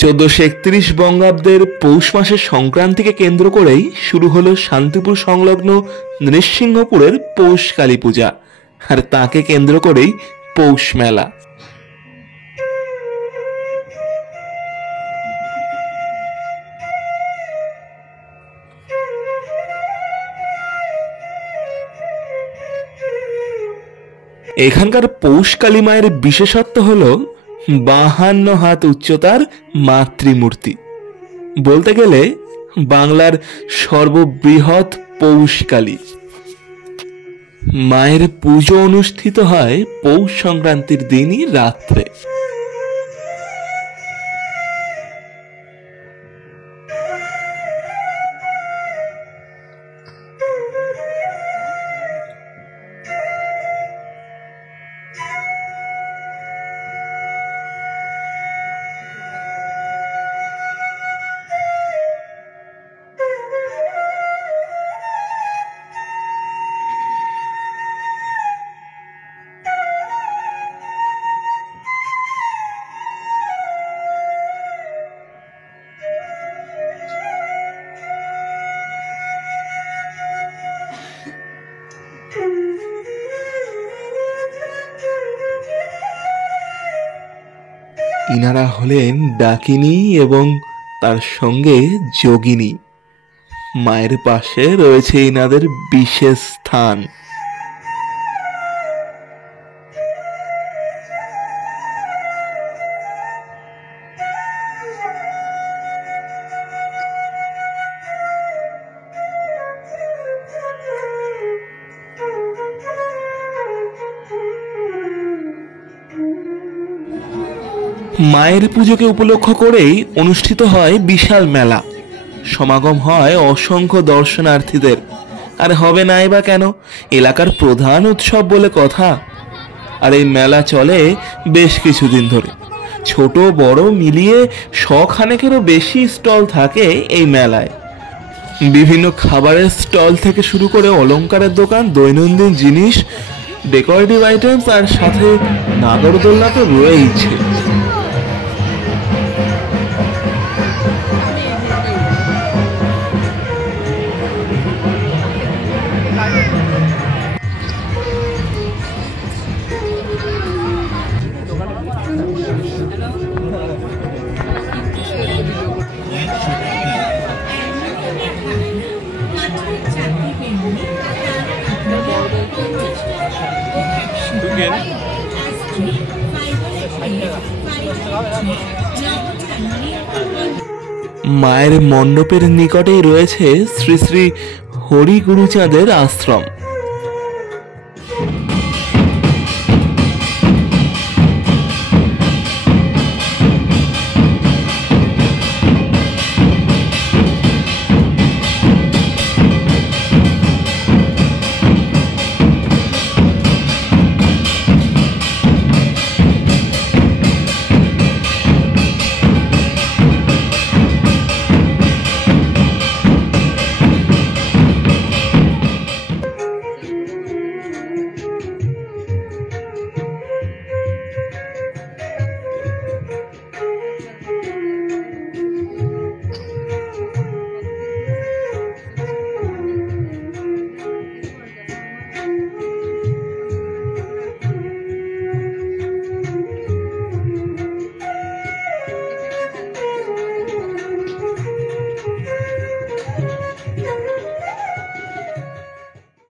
1431 বঙ্গাব্দের পৌষ মাসের সংক্রান্তিকে কেন্দ্র করেই শুরু হলো শান্তিপুর সংলগ্ন নৃসিংহপুরের পৌষ কালী পূজা, আর তাকে কেন্দ্র করেই পৌষ মেলা। এখানকার পৌষ কালী মায়ের বিশেষত্ব হলো 52 হাত উচ্চতার মাতৃমূর্তি। বলতে গেলে বাংলার সর্ববৃহৎ পৌষ কালী। মায়ের পুজো অনুষ্ঠিত হয় পৌষ সংক্রান্তির দিনই রাত্রে। ইনারা হলেন ডাকিনী এবং তার সঙ্গে যোগিনী। মায়ের পাশে রয়েছে ইনাদের বিশেষ স্থান। মায়ের পুজোকে উপলক্ষ করেই অনুষ্ঠিত হয় বিশাল মেলা। সমাগম হয় অসংখ্য দর্শনার্থীদের। আর হবে নাই বা কেন, এলাকার প্রধান উৎসব বলে কথা। আর এই মেলা চলে বেশ কিছুদিন ধরে। ছোট বড় মিলিয়ে 100 খানেকেরও বেশি স্টল থাকে এই মেলায়। বিভিন্ন খাবারের স্টল থেকে শুরু করে অলংকারের দোকান, দৈনন্দিন জিনিস, ডেকোরেটিভ আইটেমস, আর সাথে নাগরদোলনা তো রয়েইছে। মায়ের মণ্ডপের নিকটেই রয়েছে শ্রী শ্রী হরিগুরুচাঁদের আশ্রম।